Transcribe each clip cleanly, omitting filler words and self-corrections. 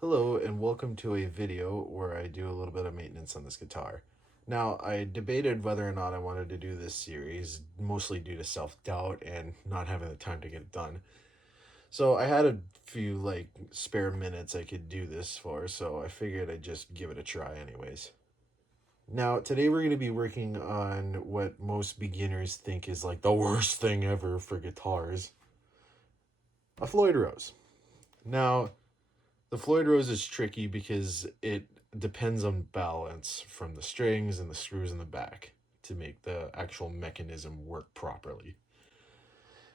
Hello and welcome to a video where I do a little bit of maintenance on this guitar. Now, I debated whether or not I wanted to do this series, mostly due to self-doubt and not having the time to get it done. So I had a few spare minutes I could do this for, so I figured I'd just give it a try anyways. Now, today we're going to be working on what most beginners think is like the worst thing ever for guitars, a Floyd Rose. Now, the Floyd Rose is tricky because it depends on balance from the strings and the screws in the back to make the actual mechanism work properly.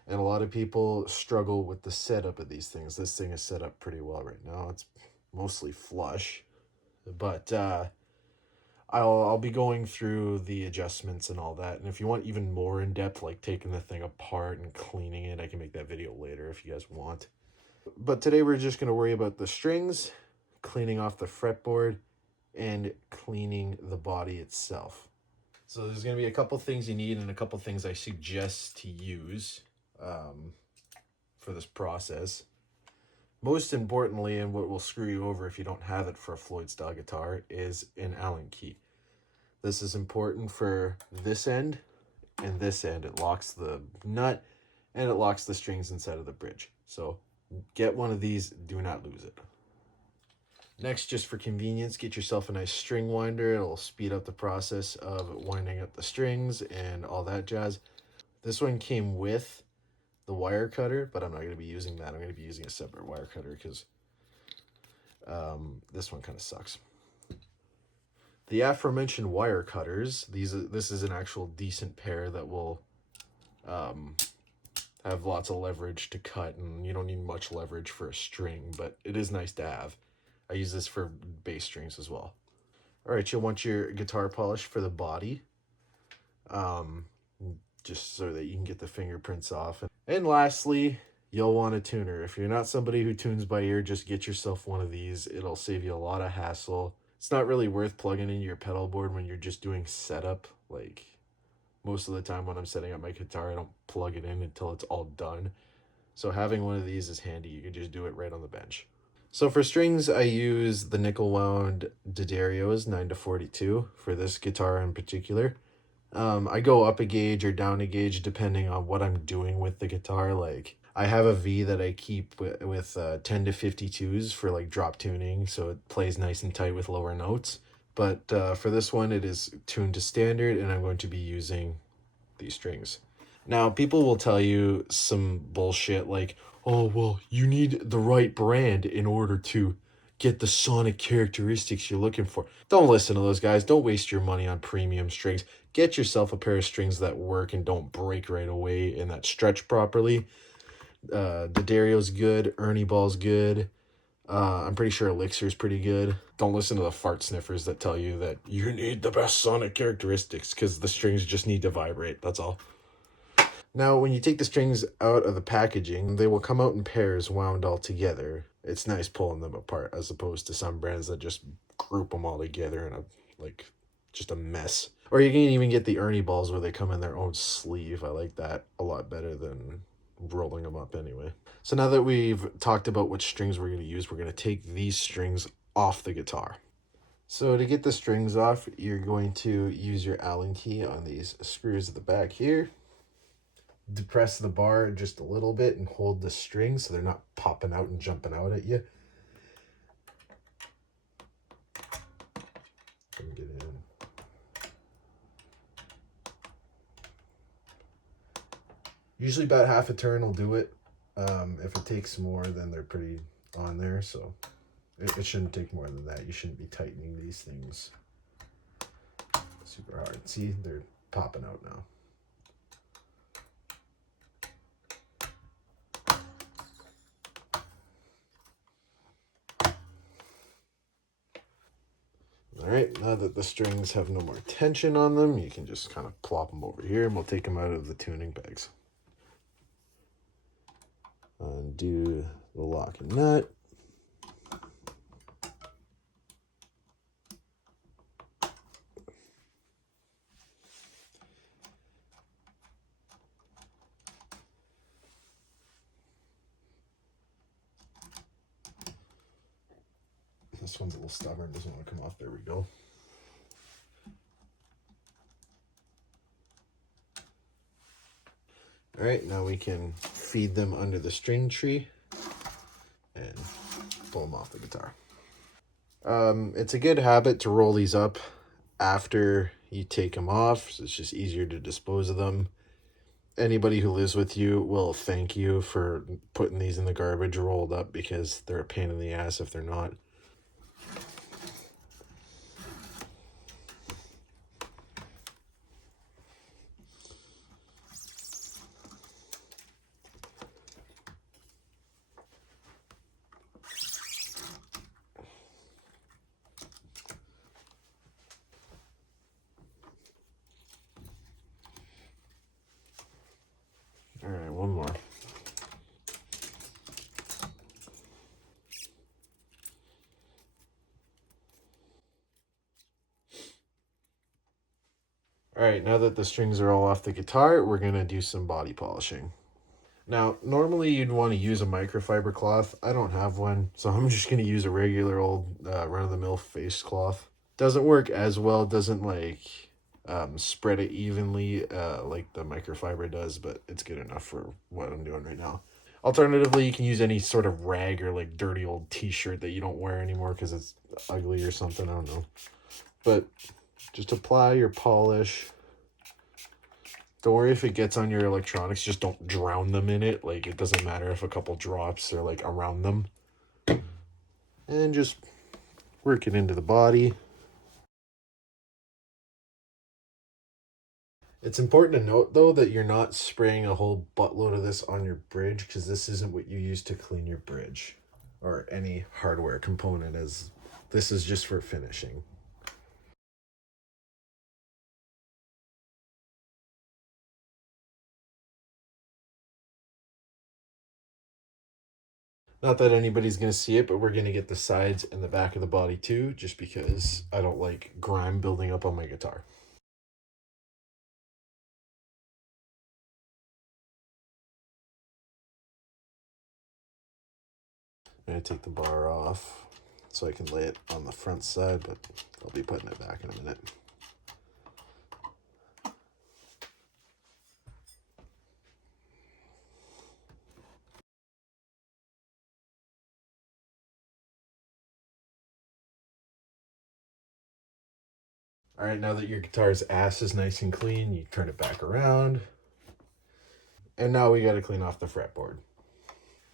And a lot of people struggle with the setup of these things. This thing is set up pretty well right now. It's mostly flush, but I'll be going through the adjustments and all that. And if you want even more in depth, like taking the thing apart and cleaning it, I can make that video later if you guys want. But today we're just going to worry about the strings, cleaning off the fretboard, and cleaning the body itself. So there's going to be a couple things you need and a couple things I suggest to use for this process. Most importantly, and what will screw you over if you don't have it for a Floyd style guitar, is an Allen key. This is important for this end and this end. It locks the nut and it locks the strings inside of the bridge. So get one of these, do not lose it. Next, just for convenience, get yourself a nice string winder. It'll speed up the process of winding up the strings and all that jazz. This one came with the wire cutter, but I'm not going to be using that. I'm going to be using a separate wire cutter because this one kind of sucks. The aforementioned wire cutters, this is an actual decent pair that will have lots of leverage to cut, and you don't need much leverage for a string, but it is nice to have. I use this for bass strings as well. All right, you'll want your guitar polish for the body, just so that you can get the fingerprints off. And lastly, you'll want a tuner. If you're not somebody who tunes by ear, just get yourself one of these. It'll save you a lot of hassle. It's not really worth plugging into your pedal board when you're just doing setup. Like, most of the time when I'm setting up my guitar, I don't plug it in until it's all done. So having one of these is handy. You can just do it right on the bench. So for strings, I use the nickel wound D'Addarios 9-42 for this guitar in particular. I go up a gauge or down a gauge depending on what I'm doing with the guitar. Like, I have a V that I keep with 10-52s for like drop tuning, so it plays nice and tight with lower notes. But for this one, it is tuned to standard, and I'm going to be using these strings. Now, people will tell you some bullshit like, oh, well, you need the right brand in order to get the sonic characteristics you're looking for. Don't listen to those guys. Don't waste your money on premium strings. Get yourself a pair of strings that work and don't break right away and that stretch properly. D'Addario's good. Ernie Ball's good. I'm pretty sure Elixir's pretty good. Don't listen to the fart sniffers that tell you that you need the best sonic characteristics, because the strings just need to vibrate. That's all. Now, when you take the strings out of the packaging, they will come out in pairs wound all together. It's nice pulling them apart, as opposed to some brands that just group them all together in just a mess. Or you can even get the Ernie balls where they come in their own sleeve. I like that a lot better than rolling them up anyway. So now that we've talked about which strings we're going to use, we're going to take these strings off the guitar. So to get the strings off, you're going to use your Allen key on these screws at the back here. Depress the bar just a little bit and hold the strings so they're not popping out and jumping out at you. And get in. Usually about half a turn will do it. If it takes more, then they're pretty on there, so it shouldn't take more than that. You shouldn't be tightening these things super hard. See, they're popping out now. All right, now that the strings have no more tension on them, you can just kind of plop them over here, and we'll take them out of the tuning bags. Undo the lock and nut. This one's a little stubborn, doesn't want to come off. There we go. All right, now we can feed them under the string tree and pull them off the guitar. It's a good habit to roll these up after you take them off, so it's just easier to dispose of them. Anybody who lives with you will thank you for putting these in the garbage rolled up, because they're a pain in the ass if they're not. All right, one more. All right, now that the strings are all off the guitar, we're gonna do some body polishing. Now, normally you'd want to use a microfiber cloth. I don't have one, so I'm just gonna use a regular old run-of-the-mill face cloth. Doesn't work as well, doesn't like spread it evenly like the microfiber does, but it's good enough for what I'm doing right now. Alternatively, you can use any sort of rag or like dirty old t-shirt that you don't wear anymore because it's ugly or something, I don't know. But just apply your polish. Don't worry if it gets on your electronics, just don't drown them in it. Like, it doesn't matter if a couple drops are like around them. And just work it into the body. It's important to note, though, that you're not spraying a whole buttload of this on your bridge, because this isn't what you use to clean your bridge or any hardware component, as this is just for finishing. Not that anybody's going to see it, but we're going to get the sides and the back of the body too, just because I don't like grime building up on my guitar. I'm going to take the bar off so I can lay it on the front side, but I'll be putting it back in a minute. All right, now that your guitar's ass is nice and clean, you turn it back around. And now we got to clean off the fretboard.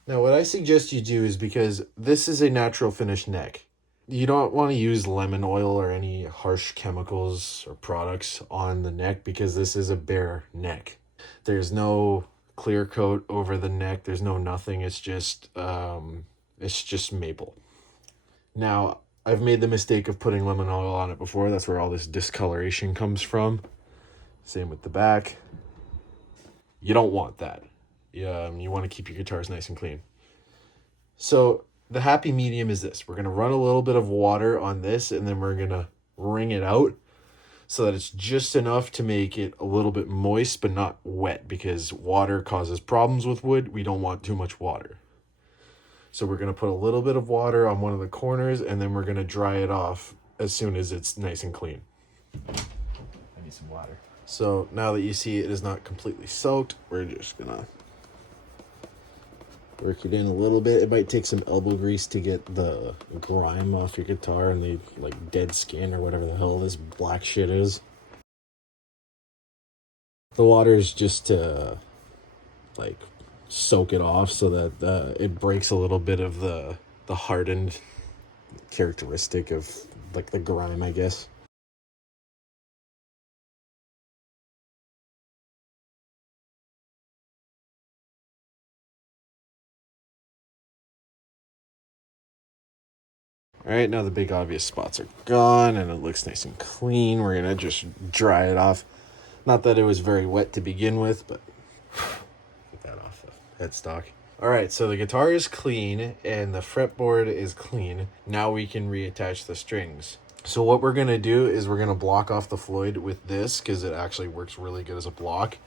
Now, what I suggest you do is, because this is a natural finish neck, you don't want to use lemon oil or any harsh chemicals or products on the neck, because this is a bare neck. There's no clear coat over the neck. There's no nothing. It's just maple. Now, I've made the mistake of putting lemon oil on it before. That's where all this discoloration comes from. Same with the back. You don't want that. You want to keep your guitars nice and clean. So the happy medium is this. We're going to run a little bit of water on this, and then we're going to wring it out so that it's just enough to make it a little bit moist but not wet, because water causes problems with wood. We don't want too much water. So we're going to put a little bit of water on one of the corners, and then we're going to dry it off as soon as it's nice and clean. I need some water. So now that you see it is not completely soaked, we're just going to work it in a little bit. It might take some elbow grease to get the grime off your guitar and the like dead skin or whatever the hell this black shit is. The water is just to like soak it off so that it breaks a little bit of the hardened characteristic of like the grime, I guess. All right, now the big obvious spots are gone and it looks nice and clean. We're gonna just dry it off. Not that it was very wet to begin with, but get that off the headstock. All right, so the guitar is clean and the fretboard is clean. Now we can reattach the strings. So what we're gonna do is we're gonna block off the Floyd with this, because it actually works really good as a block.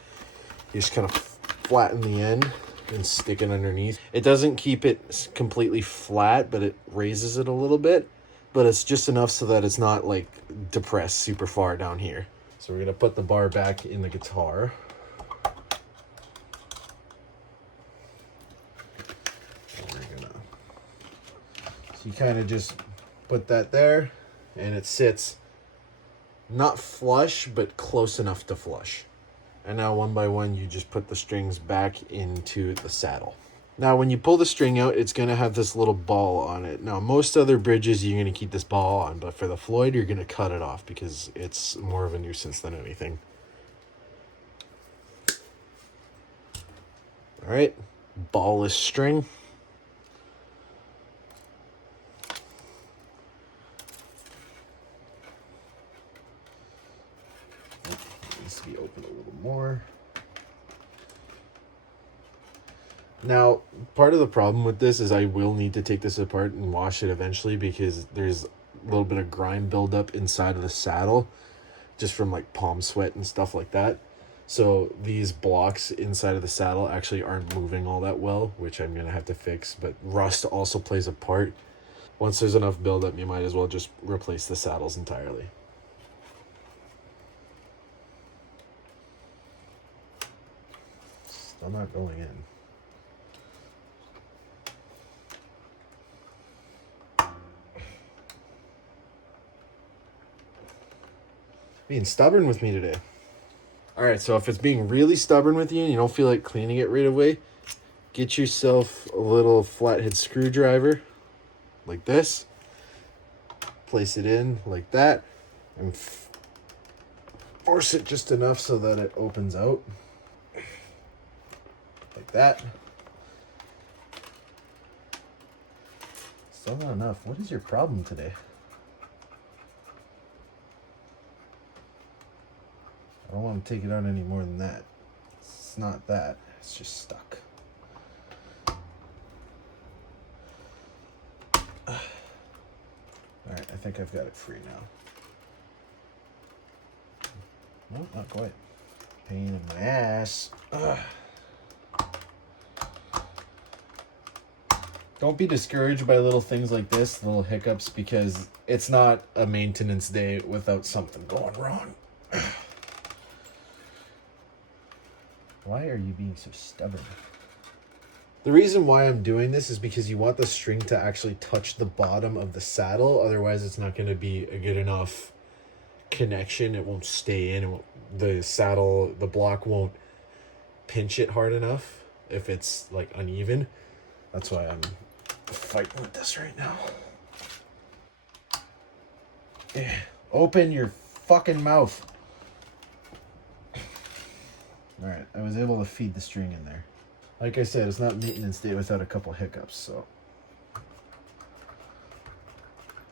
You just kind of flatten the end and stick it underneath. It doesn't keep it completely flat, but it raises it a little bit. but it's just enough so that it's not like depressed super far down here. So we're gonna put the bar back in the guitar. So you kind of just put that there, and it sits not flush, but close enough to flush. And now one by one, you just put the strings back into the saddle. Now, when you pull the string out, it's going to have this little ball on it. Now, most other bridges, you're going to keep this ball on, but for the Floyd, you're going to cut it off because it's more of a nuisance than anything. All right, ballless string. Needs to be open a little more. Now, part of the problem with this is I will need to take this apart and wash it eventually because there's a little bit of grime buildup inside of the saddle just from like palm sweat and stuff like that. So these blocks inside of the saddle actually aren't moving all that well, which I'm going to have to fix. But rust also plays a part. Once there's enough buildup, you might as well just replace the saddles entirely. Still not going in. Being stubborn with me today. All right, so if it's being really stubborn with you and you don't feel like cleaning it right away, get yourself a little flathead screwdriver like this. Place it in like that and force it just enough so that it opens out. Like that. Still not enough. What is your problem today? I don't want to take it out any more than that. It's not that. It's just stuck. Alright, I think I've got it free now. No, not quite. Pain in my ass. Ugh. Don't be discouraged by little things like this, little hiccups, because it's not a maintenance day without something going wrong. Why are you being so stubborn? The reason why I'm doing this is because you want the string to actually touch the bottom of the saddle. Otherwise, it's not going to be a good enough connection. It won't stay in. The saddle, the block won't pinch it hard enough if it's like uneven. That's why I'm fighting with this right now. Yeah. Open your fucking mouth. All right, I was able to feed the string in there. Like I said, it's not maintenance day without a couple hiccups, so.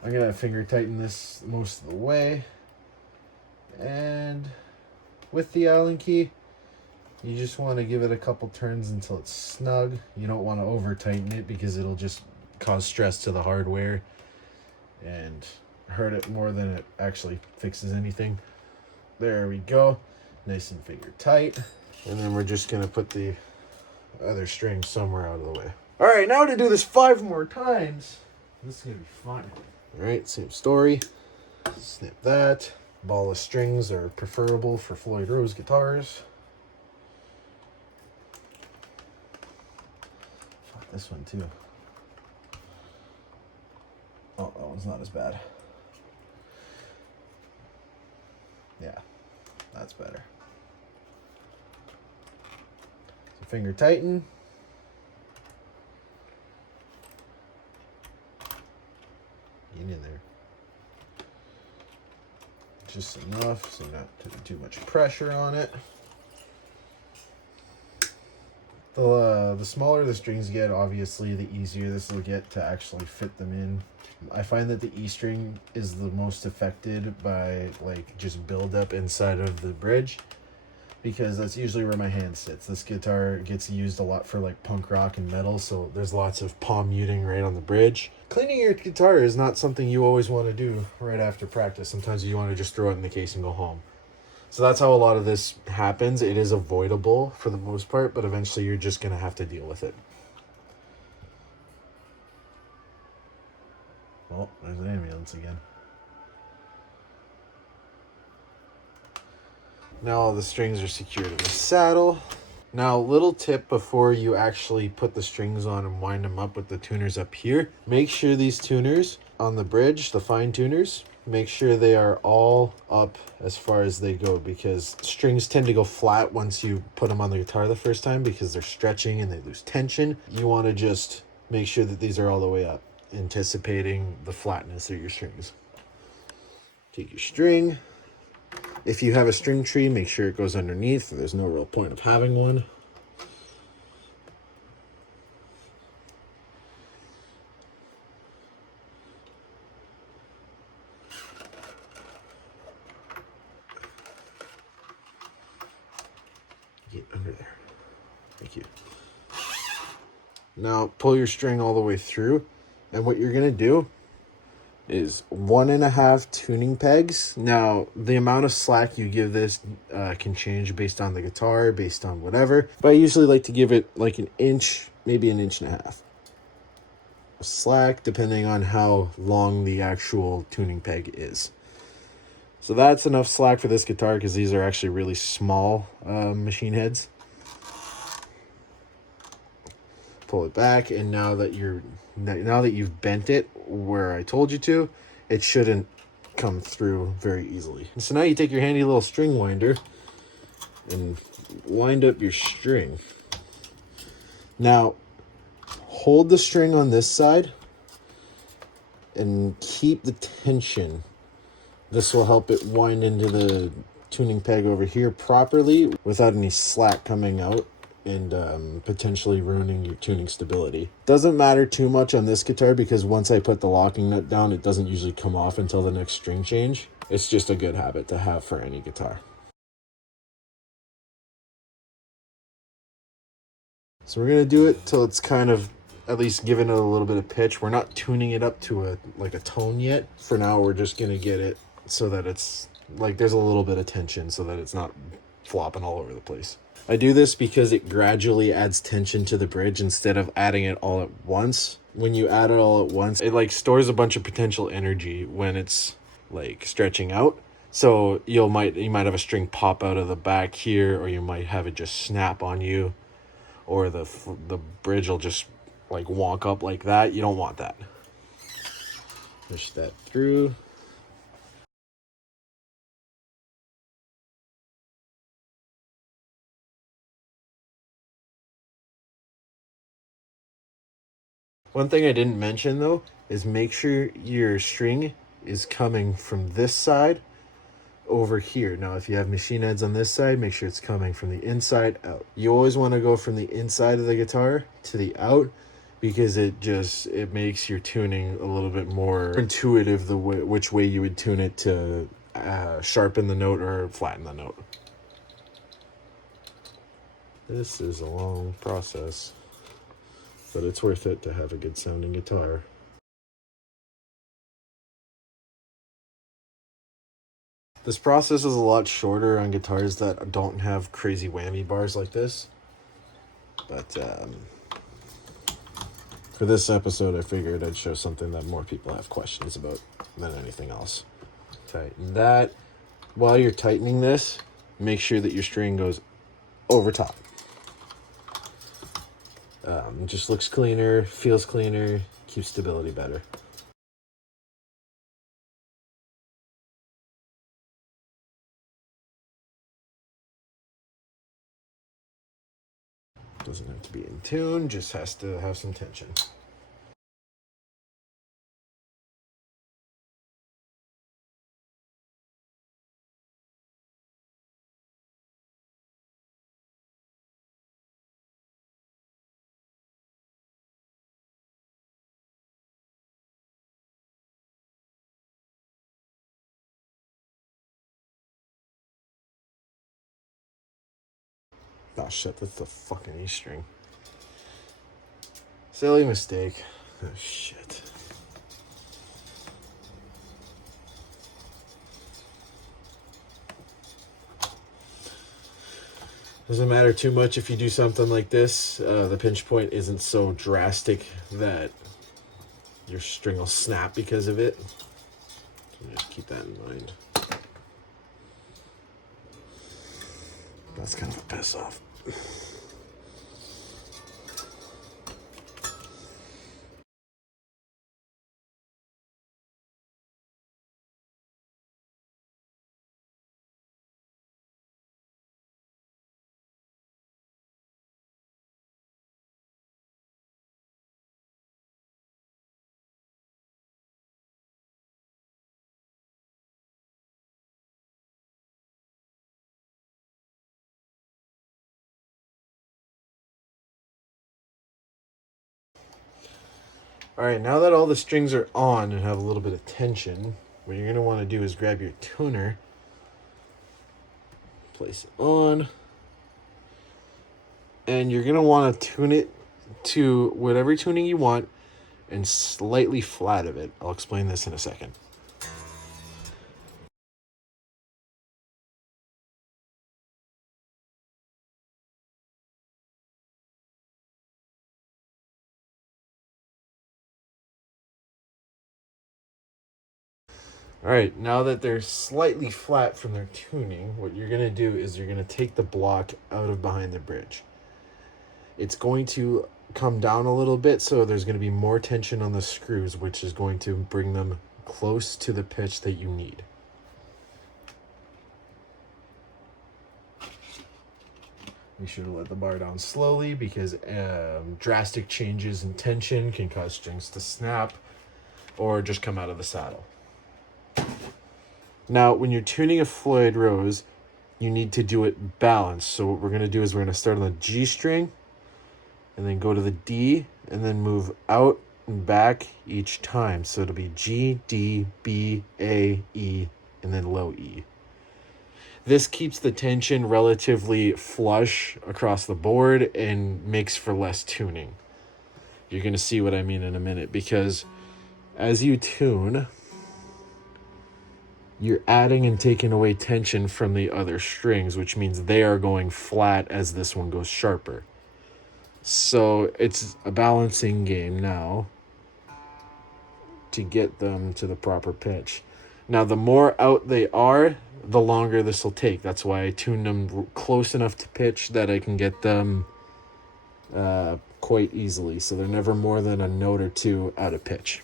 I'm gonna finger tighten this most of the way. And with the Allen key, you just want to give it a couple turns until it's snug. You don't want to over tighten it because it'll just cause stress to the hardware and hurt it more than it actually fixes anything. There we go. Nice and finger tight. And then we're just going to put the other string somewhere out of the way. All right, now to do this 5 more times. This is going to be fun. All right, same story. Snip that. Ballless strings are preferable for Floyd Rose guitars. Fuck this one too. Oh, that one's not as bad. Yeah, that's better. So finger tighten. Get in there. Just enough so you're not putting too much pressure on it. The smaller the strings get, obviously, the easier this will get to actually fit them in. I find that the E string is the most affected by like just buildup inside of the bridge, because that's usually where my hand sits. This guitar gets used a lot for like punk rock and metal, so there's lots of palm muting right on the bridge. Cleaning your guitar is not something you always want to do right after practice. Sometimes you want to just throw it in the case and go home. So that's how a lot of this happens. It is avoidable for the most part, but eventually you're just going to have to deal with it. Oh, there's an ambulance again. Now all the strings are secured in the saddle. Now, little tip before you actually put the strings on and wind them up with the tuners up here. Make sure these tuners on the bridge, the fine tuners, make sure they are all up as far as they go, because strings tend to go flat once you put them on the guitar the first time because they're stretching and they lose tension. You want to just make sure that these are all the way up, anticipating the flatness of your strings. Take your string. If you have a string tree, make sure it goes underneath. There's no real point of having one. Get under there. Thank you. Now pull your string all the way through, and what you're gonna do is 1.5 tuning pegs. Now, the amount of slack you give this can change based on the guitar, based on whatever. But I usually like to give it like an inch, maybe an inch and a half. Slack, depending on how long the actual tuning peg is. So that's enough slack for this guitar because these are actually really small machine heads. Pull it back, and now that you've bent it where I told you to, it shouldn't come through very easily. And so now you take your handy little string winder and wind up your string. Now hold the string on this side and keep the tension. This will help it wind into the tuning peg over here properly without any slack coming out and potentially ruining your tuning stability. Doesn't matter too much on this guitar because once I put the locking nut down, it doesn't usually come off until the next string change. It's just a good habit to have for any guitar. So we're gonna do it till it's kind of at least giving it a little bit of pitch. We're not tuning it up to a tone yet. For now, we're just gonna get it so that it's like there's a little bit of tension so that it's not flopping all over the place. I do this because it gradually adds tension to the bridge instead of adding it all at once. When you add it all at once, it like stores a bunch of potential energy when it's like stretching out. So you might have a string pop out of the back here, or you might have it just snap on you, or the bridge will just like wonk up like that. You don't want that. Push that through. One thing I didn't mention though is make sure your string is coming from this side over here. Now, if you have machine heads on this side, make sure it's coming from the inside out. You always want to go from the inside of the guitar to the out because it makes your tuning a little bit more intuitive which way you would tune it to sharpen the note or flatten the note. This is a long process, but it's worth it to have a good sounding guitar. This process is a lot shorter on guitars that don't have crazy whammy bars like this. But for this episode, I figured I'd show something that more people have questions about than anything else. Tighten that. While you're tightening this, make sure that your string goes over top. It just looks cleaner, feels cleaner, keeps stability better. Doesn't have to be in tune, just has to have some tension. Oh shit, that's the fucking E string. Silly mistake. Oh shit. Doesn't matter too much if you do something like this. The pinch point isn't so drastic that your string will snap because of it. So just keep that in mind. That's kind of a piss off. All right, now that all the strings are on and have a little bit of tension, what you're going to want to do is grab your tuner, place it on, and you're going to want to tune it to whatever tuning you want and slightly flat of it. I'll explain this in a second. All right, now that they're slightly flat from their tuning, what you're going to do is you're going to take the block out of behind the bridge. It's going to come down a little bit, so there's going to be more tension on the screws, which is going to bring them close to the pitch that you need. Be sure to let the bar down slowly because drastic changes in tension can cause strings to snap or just come out of the saddle. Now, when you're tuning a Floyd Rose, you need to do it balanced. So what we're going to do is we're going to start on the G string and then go to the D and then move out and back each time. So it'll be G, D, B, A, E, and then low E. This keeps the tension relatively flush across the board and makes for less tuning. You're going to see what I mean in a minute, because as you tune, you're adding and taking away tension from the other strings, which means they are going flat as this one goes sharper. So it's a balancing game now to get them to the proper pitch. Now, the more out they are, the longer this will take. That's why I tune them close enough to pitch that I can get them quite easily. So they're never more than a note or two out of pitch.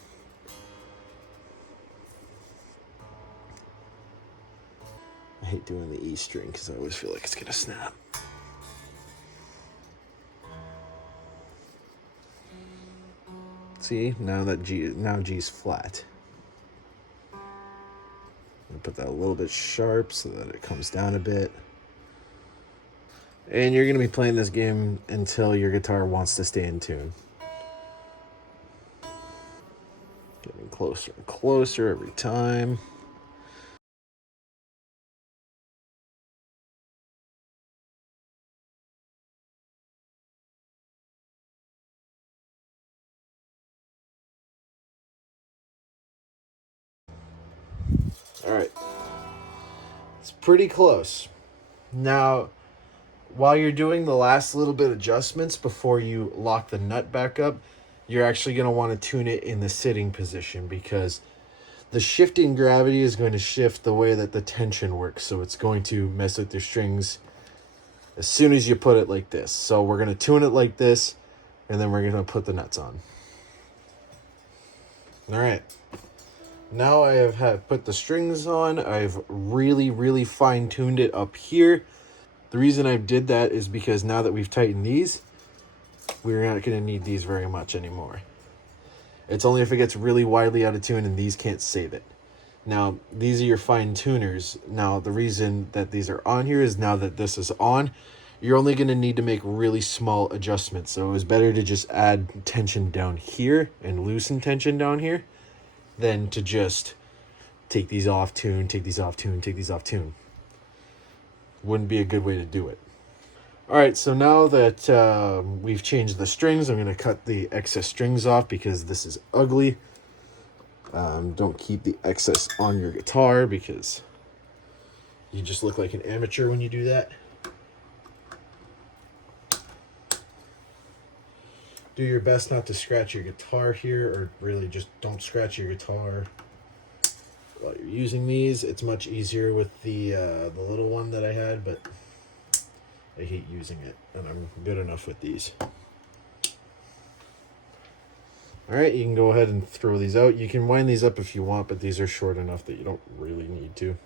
I hate doing the E string because I always feel like it's going to snap. See, now G's flat. I'm going to put that a little bit sharp so that it comes down a bit. And you're going to be playing this game until your guitar wants to stay in tune. Getting closer and closer every time. All right. It's pretty close. Now, while you're doing the last little bit of adjustments before you lock the nut back up, you're actually going to want to tune it in the sitting position, because the shifting gravity is going to shift the way that the tension works. So it's going to mess with your strings as soon as you put it like this. So we're going to tune it like this, and then we're going to put the nuts on. All right. Now I have put the strings on. I've really fine-tuned it up here. The reason I did that is because now that we've tightened these, we're not going to need these very much anymore. It's only if it gets really widely out of tune and these can't save it. Now, these are your fine tuners. Now, the reason that these are on here is now that this is on, you're only going to need to make really small adjustments. So it was better to just add tension down here and loosen tension down here than to just take these off tune, take these off tune, take these off tune. Wouldn't be a good way to do it. All right, so now that we've changed the strings, I'm going to cut the excess strings off because this is ugly. Don't keep the excess on your guitar because you just look like an amateur when you do that. Do your best not to scratch your guitar here, or really just don't scratch your guitar while you're using these. It's much easier with the little one that I had, but I hate using it, and I'm good enough with these. Alright, you can go ahead and throw these out. You can wind these up if you want, but these are short enough that you don't really need to.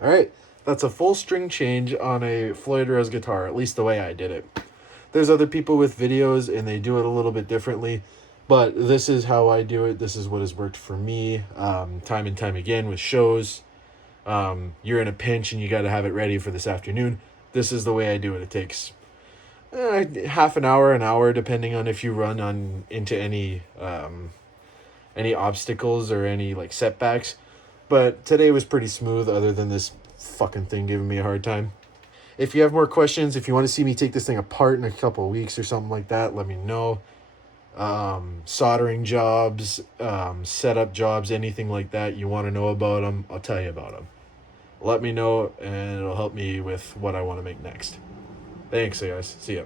Alright, that's a full string change on a Floyd Rose guitar, at least the way I did it. There's other people with videos and they do it a little bit differently, but this is how I do it. This is what has worked for me time and time again with shows. You're in a pinch and you got to have it ready for this afternoon. This is the way I do it. It takes half an hour, depending on if you run into any obstacles or any like setbacks. But today was pretty smooth, other than this fucking thing giving me a hard time. If you have more questions, if you want to see me take this thing apart in a couple of weeks or something like that, let me know. Soldering jobs, setup jobs, anything like that, you want to know about them, I'll tell you about them. Let me know, and it'll help me with what I want to make next. Thanks, guys. See ya.